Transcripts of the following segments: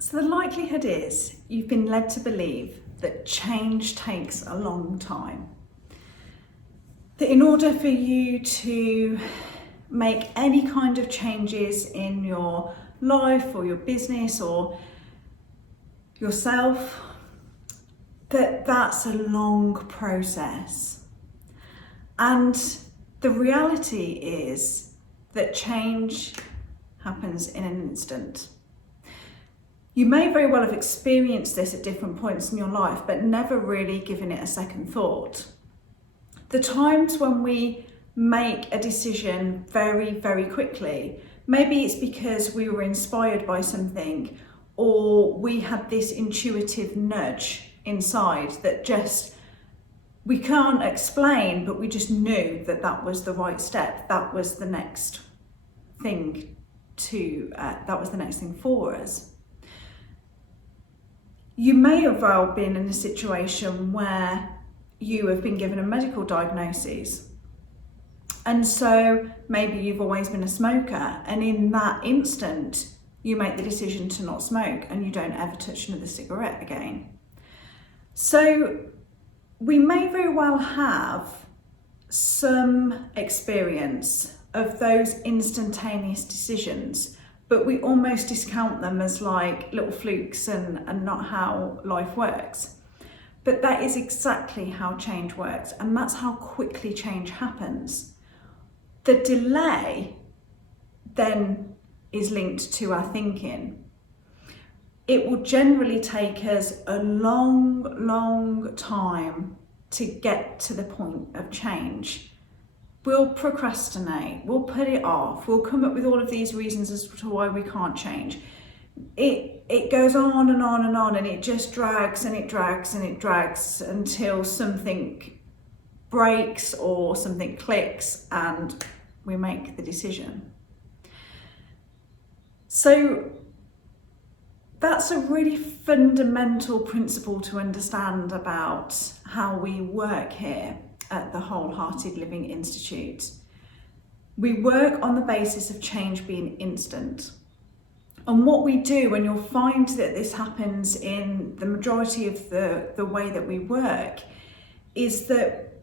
So the likelihood is you've been led to believe that change takes a long time. That in order for you to make any kind of changes in your life or your business or yourself, that's a long process. And the reality is that change happens in an instant. You may very well have experienced this at different points in your life, but never really given it a second thought. The times when we make a decision very, very quickly, maybe it's because we were inspired by something, or we had this intuitive nudge inside that just, we can't explain, but we just knew that that was the right step. That was the next thing for us. You may have well been in a situation where you have been given a medical diagnosis. And so maybe you've always been a smoker, and in that instant, you make the decision to not smoke and you don't ever touch another cigarette again. So we may very well have some experience of those instantaneous decisions, but we almost discount them as like little flukes and not how life works. But that is exactly how change works, and that's how quickly change happens. The delay then is linked to our thinking. It will generally take us a long time to get to the point of change. We'll procrastinate, we'll put it off, we'll come up with all of these reasons as to why we can't change. It goes on and on and on, and it just drags and it drags and it drags until something breaks or something clicks and we make the decision. So that's a really fundamental principle to understand about how we work here at the WholeHearted Living Institute. We work on the basis of change being instant. And what we do, and you'll find that this happens in the majority of the way that we work, is that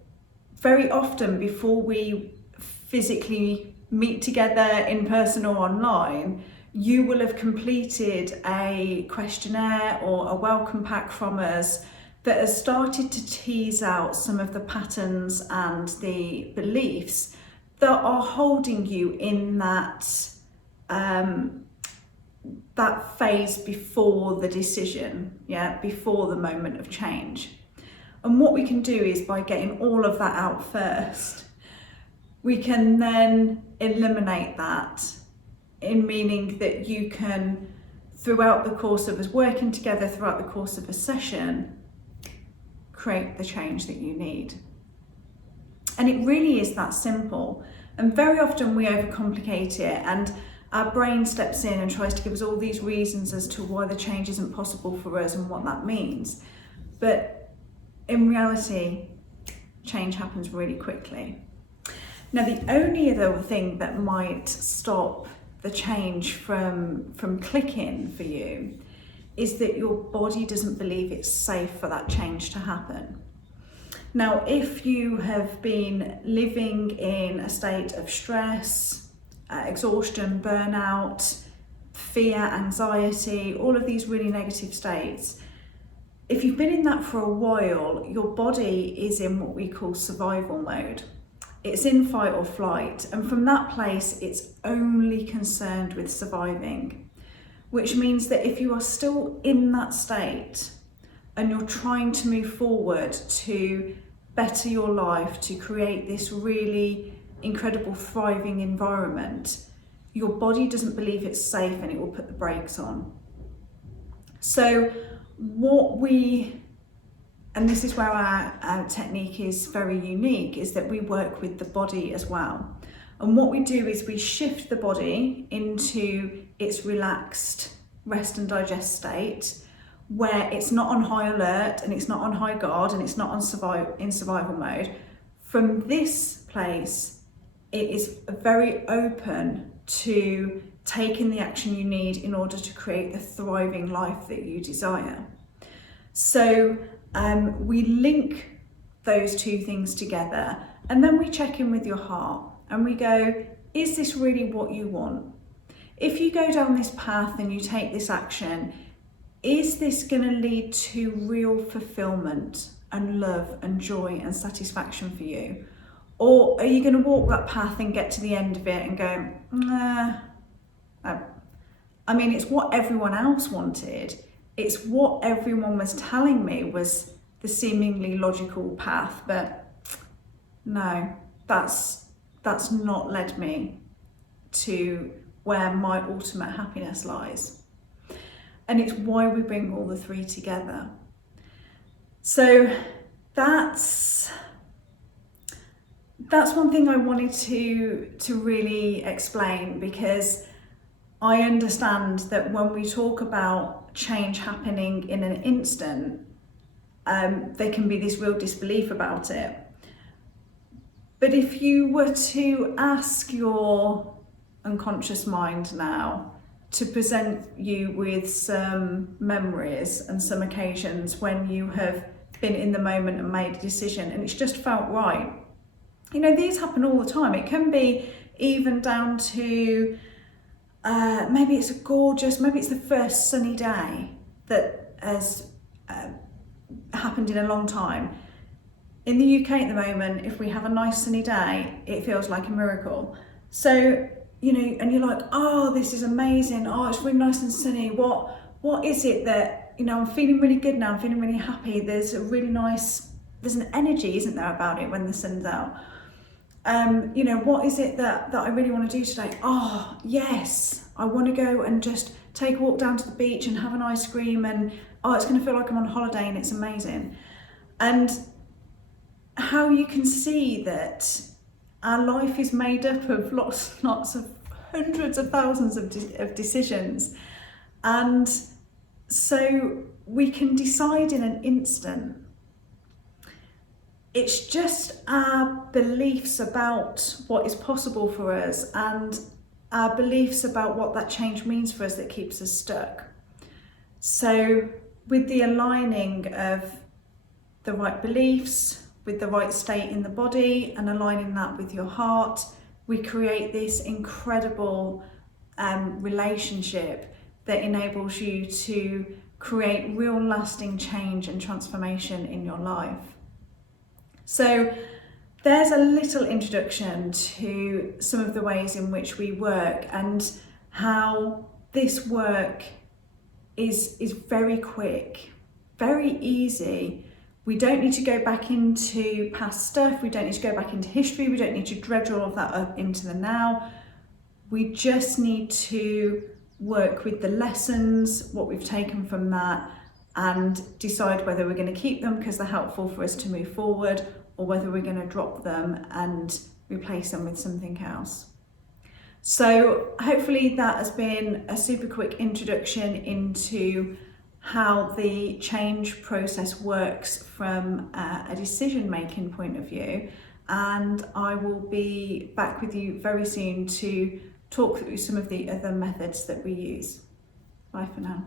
very often before we physically meet together in person or online, you will have completed a questionnaire or a welcome pack from us that has started to tease out some of the patterns and the beliefs that are holding you in that phase before the decision, before the moment of change. And what we can do is, by getting all of that out first, we can then eliminate that, in meaning that you can, throughout the course of us working together, throughout the course of a session, create the change that you need. And it really is that simple. And very often we overcomplicate it, and our brain steps in and tries to give us all these reasons as to why the change isn't possible for us and what that means. But in reality, change happens really quickly. Now, the only other thing that might stop the change from clicking for you is that your body doesn't believe it's safe for that change to happen. Now, if you have been living in a state of stress, exhaustion, burnout, fear, anxiety, all of these really negative states, if you've been in that for a while, your body is in what we call survival mode. It's in fight or flight, and from that place, it's only concerned with surviving, which means that if you are still in that state and you're trying to move forward to better your life, to create this really incredible, thriving environment, your body doesn't believe it's safe and it will put the brakes on. So and this is where our technique is very unique, is that we work with the body as well. And what we do is we shift the body into its relaxed rest and digest state, where it's not on high alert and it's not on high guard and it's not in survival mode. From this place, it is very open to taking the action you need in order to create the thriving life that you desire. So we link those two things together, and then we check in with your heart and we go, is this really what you want? If you go down this path and you take this action, is this going to lead to real fulfillment and love and joy and satisfaction for you? Or are you going to walk that path and get to the end of it and go, nah, I mean, it's what everyone else wanted. It's what everyone was telling me was the seemingly logical path, but no, that's not led me to where my ultimate happiness lies. And it's why we bring all the three together. So that's one thing I wanted to really explain, because I understand that when we talk about change happening in an instant, there can be this real disbelief about it. But if you were to ask your unconscious mind now to present you with some memories and some occasions when you have been in the moment and made a decision and it's just felt right. You know, these happen all the time. It can be even down to maybe it's the first sunny day that has happened in a long time. In the UK at the moment, if we have a nice sunny day, it feels like a miracle. So, you know, and you're like, oh, this is amazing. Oh, it's really nice and sunny. What is it that, you know, I'm feeling really good now. I'm feeling really happy. There's an energy, isn't there, about it when the sun's out? You know, what is it that I really want to do today? Oh, yes, I want to go and just take a walk down to the beach and have an ice cream, and oh, it's going to feel like I'm on holiday and it's amazing. And how you can see that our life is made up of lots of hundreds of thousands of decisions. And so we can decide in an instant. It's just our beliefs about what is possible for us and our beliefs about what that change means for us that keeps us stuck. So with the aligning of the right beliefs, with the right state in the body and aligning that with your heart, we create this incredible relationship that enables you to create real lasting change and transformation in your life. So there's a little introduction to some of the ways in which we work and how this work is very quick, very easy. We don't need to go back into past stuff. We don't need to go back into history. We don't need to dredge all of that up into the now. We just need to work with the lessons, what we've taken from that, and decide whether we're going to keep them because they're helpful for us to move forward, or whether we're going to drop them and replace them with something else. So hopefully that has been a super quick introduction into how the change process works from a decision-making point of view. And I will be back with you very soon to talk through some of the other methods that we use. Bye for now.